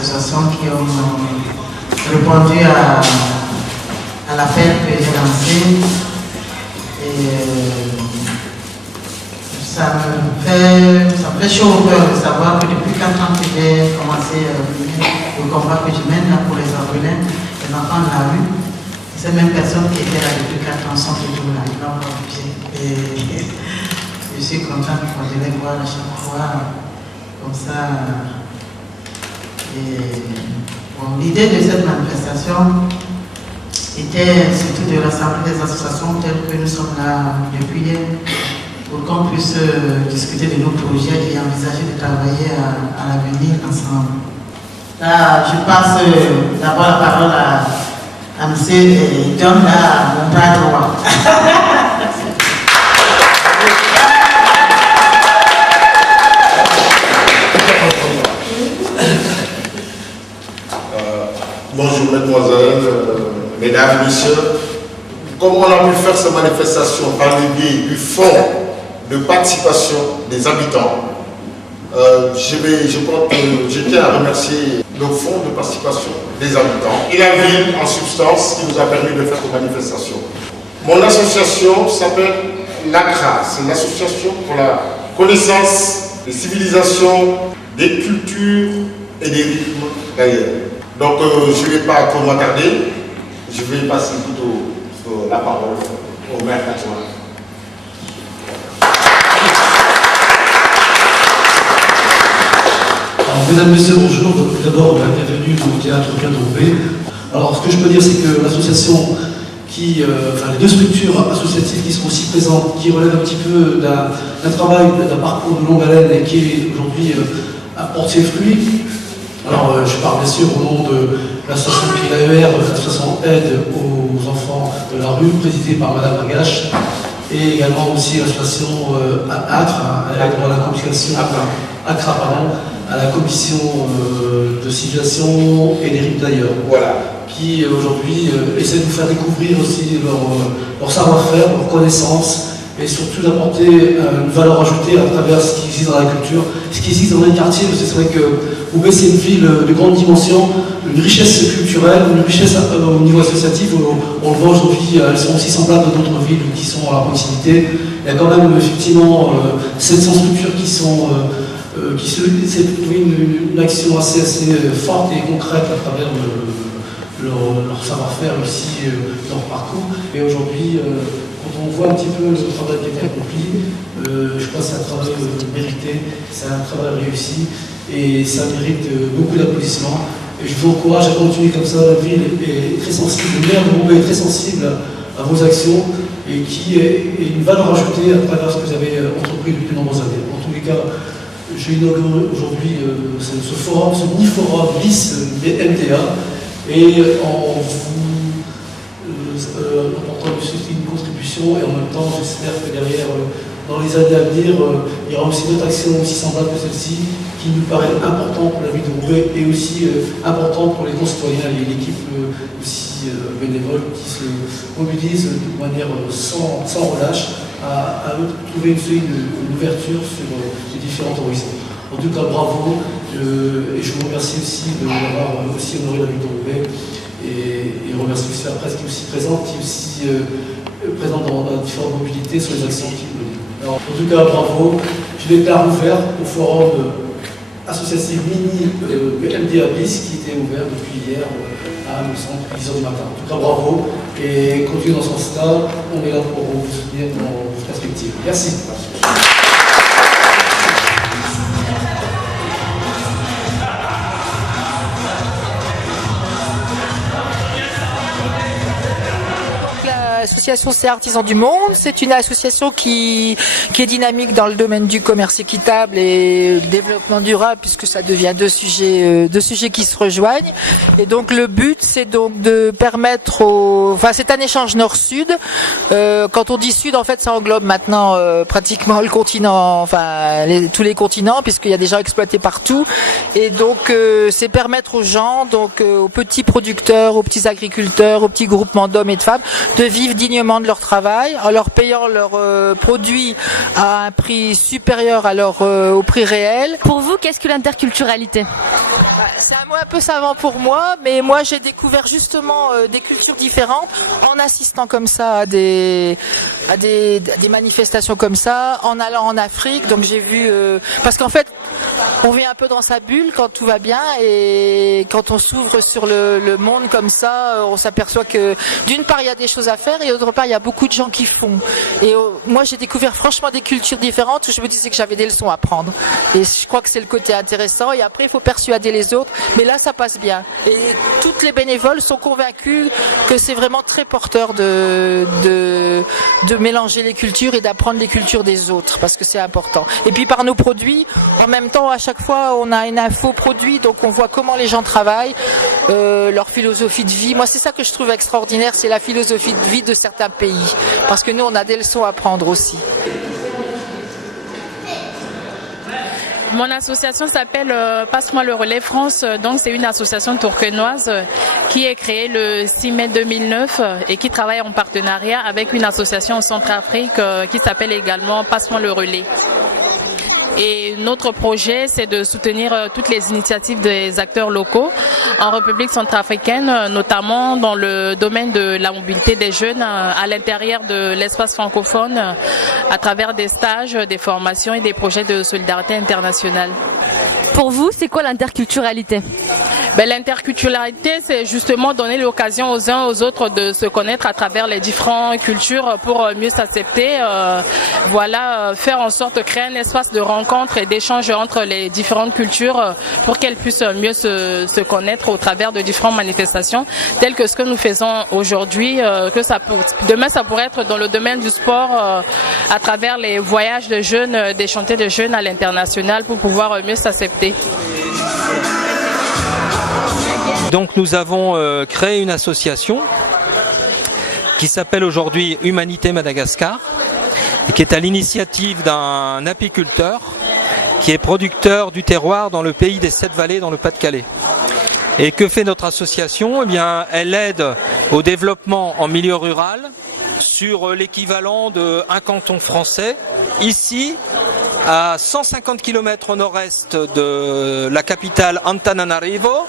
associations qui ont répondu à l'appel que j'ai lancé. Et ça me fait chaud au cœur de savoir que depuis 4 ans que j'ai commencé le combat que je mène là, pour les orphelins, les enfants de la rue. Ces mêmes personnes qui étaient là depuis 4 ans sont toujours là, ils n'ont pas bougé. Et je suis contente de les voir à chaque fois comme ça. Et bon, l'idée de cette manifestation était surtout de rassembler les associations telles que nous sommes là depuis hier pour qu'on puisse discuter de nos projets et envisager de travailler à l'avenir ensemble. Là, je passe d'abord la parole à M. John, là, mon bras droit. Bonjour mesdemoiselles, mesdames, messieurs. Comme on a pu faire cette manifestation par le biais du fonds de participation des habitants, je crois que je tiens à remercier le fonds de participation des habitants et la ville en substance qui nous a permis de faire cette manifestation. Mon association s'appelle l'ACRA, c'est l'association pour la connaissance des civilisations, des cultures et des rythmes d'ailleurs. Donc je ne vais pas trop m'attarder, je vais passer plutôt la parole au maire adjoint. Mesdames, Messieurs, bonjour. D'abord, bienvenue au théâtre Bien-Trouvé. Alors, ce que je peux dire, c'est que l'association les deux structures associatives qui sont aussi présentes, qui relèvent un petit peu d'un travail, d'un parcours de longue haleine et qui aujourd'hui apporte ses fruits. Alors, je parle bien sûr au nom de l'association PILAER, l'association Aide aux enfants de la rue, présidée par Madame Lagache, et également aussi l'association ACRA, à la communication ACRA, pardon, à la commission de civilisation et des rites d'ailleurs. Voilà. Qui aujourd'hui essaie de nous faire découvrir aussi leur savoir-faire, leur connaissance, et surtout d'apporter une valeur ajoutée à travers ce qui existe dans la culture, ce qui existe dans les quartiers, parce que c'est vrai que Roubaix c'est une ville de grande dimension, une richesse culturelle, une richesse au niveau associatif, on le voit aujourd'hui, elles sont aussi semblables à d'autres villes qui sont à la proximité. Il y a quand même effectivement 700 structures qui c'est une action assez forte et concrète à travers leur savoir-faire aussi, leur parcours. Et aujourd'hui, quand on voit un petit peu le travail qui a été accompli, je crois que c'est un travail mérité, c'est un travail réussi et ça mérite beaucoup d'applaudissements. Et je vous encourage à continuer comme ça. La ville est très sensible, le maire de Roubaix est très sensible à vos actions et qui est une valeur ajoutée à travers ce que vous avez entrepris depuis de nombreuses années. En tous les cas, j'ai inauguré aujourd'hui ce forum, ce mini-forum BIS MDA, et en vous apportant une contribution, et en même temps, j'espère que derrière, dans les années à venir, il y aura aussi d'autres actions aussi semblables que celle-ci, qui nous paraissent importantes pour la vie de Roubaix, et aussi importantes pour les concitoyens et l'équipe aussi bénévole qui se mobilise de manière sans relâche à trouver une ouverture sur les différents horizons. En tout cas, bravo, et je vous remercie aussi de m'avoir aussi honoré la ville de Roubaix, et remercie aussi la presse qui est aussi présente, qui est aussi présente dans différentes mobilités sur les actions qui menent. Alors, en tout cas, bravo. Je déclare ouvert au forum associatif mini MDA BIS qui était ouvert depuis hier à 10h du matin. En tout cas, bravo, et continuez dans ce sens-là. On est là pour vous soutenir dans vos perspectives. Merci. L'association C'est Artisans du Monde, c'est une association qui est dynamique dans le domaine du commerce équitable et développement durable, puisque ça devient deux sujets qui se rejoignent. Et donc le but, c'est donc de permettre c'est un échange nord-sud. Quand on dit sud, en fait, ça englobe maintenant pratiquement le continent, tous les continents, puisqu'il y a des gens exploités partout. Et donc c'est permettre aux gens, donc aux petits producteurs, aux petits agriculteurs, aux petits groupements d'hommes et de femmes, de vivre dignement de leur travail en leur payant leurs produits à un prix supérieur à au prix réel. Pour vous, qu'est-ce que l'interculturalité ? C'est un mot un peu savant pour moi, mais moi j'ai découvert justement des cultures différentes en assistant comme ça à des manifestations comme ça, en allant en Afrique. Donc j'ai vu, parce qu'en fait on vit un peu dans sa bulle quand tout va bien, et quand on s'ouvre sur le monde comme ça, on s'aperçoit que d'une part il y a des choses à faire et d'autre part il y a beaucoup de gens qui font. Et moi j'ai découvert franchement des cultures différentes où je me disais que j'avais des leçons à prendre. Et je crois que c'est le côté intéressant, et après il faut persuader les autres, mais là ça passe bien. Et toutes les bénévoles sont convaincus que c'est vraiment très porteur de mélanger les cultures et d'apprendre les cultures des autres, parce que c'est important. Et puis par nos produits, en même temps à chaque fois on a une info produit, donc on voit comment les gens travaillent, leur philosophie de vie. Moi c'est ça que je trouve extraordinaire, c'est la philosophie de vie de certains pays, parce que nous on a des leçons à prendre aussi. Mon association s'appelle Passe-moi le relais France. Donc c'est une association tourquenoise qui est créée le 6 mai 2009 et qui travaille en partenariat avec une association en Centrafrique qui s'appelle également Passe-moi le relais. Et notre projet, c'est de soutenir toutes les initiatives des acteurs locaux en République centrafricaine, notamment dans le domaine de la mobilité des jeunes à l'intérieur de l'espace francophone, à travers des stages, des formations et des projets de solidarité internationale. Pour vous, c'est quoi l'interculturalité ? L'interculturalité, c'est justement donner l'occasion aux uns aux autres de se connaître à travers les différentes cultures pour mieux s'accepter. Faire en sorte de créer un espace de rencontre et d'échange entre les différentes cultures pour qu'elles puissent mieux se connaître au travers de différentes manifestations, telles que ce que nous faisons aujourd'hui. Demain, ça pourrait être dans le domaine du sport, à travers les voyages de jeunes, des chantiers de jeunes à l'international pour pouvoir mieux s'accepter. Donc nous avons créé une association qui s'appelle aujourd'hui Humanité Madagascar et qui est à l'initiative d'un apiculteur qui est producteur du terroir dans le pays des 7 vallées dans le Pas-de-Calais. Et que fait notre association ? Eh bien, elle aide au développement en milieu rural sur l'équivalent d'un canton français, ici à 150 km au nord-est de la capitale Antananarivo,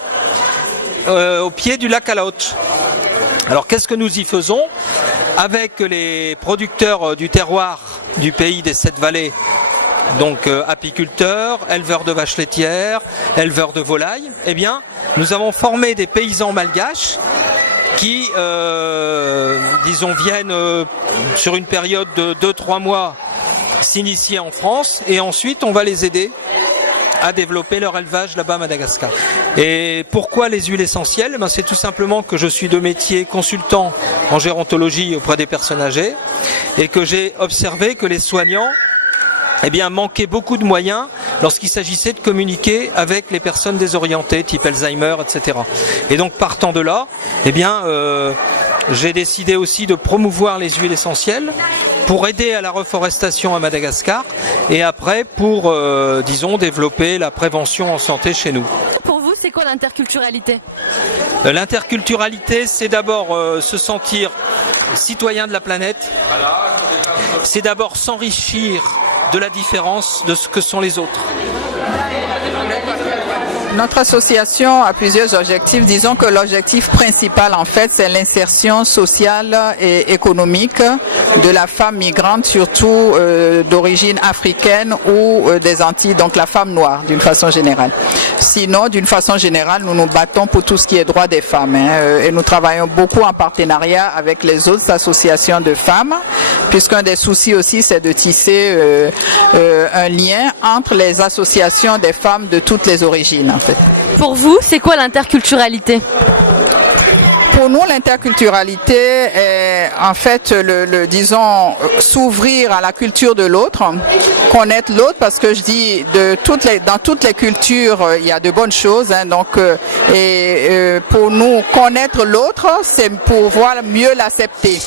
au pied du lac Alaoch. Alors qu'est-ce que nous y faisons ? Avec les producteurs du terroir du pays des 7 vallées, donc apiculteurs, éleveurs de vaches laitières, éleveurs de volailles, eh bien nous avons formé des paysans malgaches qui, viennent sur une période de 2-3 mois s'initier en France, et ensuite on va les aider à développer leur élevage là-bas à Madagascar. Et pourquoi les huiles essentielles ? C'est tout simplement que je suis de métier consultant en gérontologie auprès des personnes âgées et que j'ai observé que les soignants manquaient beaucoup de moyens lorsqu'il s'agissait de communiquer avec les personnes désorientées, type Alzheimer, etc. Et donc partant de là, j'ai décidé aussi de promouvoir les huiles essentielles pour aider à la reforestation à Madagascar et après pour, développer la prévention en santé chez nous. Pour vous, c'est quoi l'interculturalité ? L'interculturalité, c'est d'abord se sentir citoyen de la planète, c'est d'abord s'enrichir de la différence de ce que sont les autres. Notre association a plusieurs objectifs. Disons que l'objectif principal, en fait, c'est l'insertion sociale et économique de la femme migrante, surtout d'origine africaine ou des Antilles, donc la femme noire, d'une façon générale. Sinon, d'une façon générale, nous nous battons pour tout ce qui est droit des femmes. Et nous travaillons beaucoup en partenariat avec les autres associations de femmes, puisqu'un des soucis aussi, c'est de tisser un lien entre les associations des femmes de toutes les origines, en fait. Pour vous, c'est quoi l'interculturalité ? Pour nous, l'interculturalité est en fait, disons, s'ouvrir à la culture de l'autre, connaître l'autre, parce que je dis, dans toutes les cultures, il y a de bonnes choses. Pour nous, connaître l'autre, c'est pour pouvoir mieux l'accepter.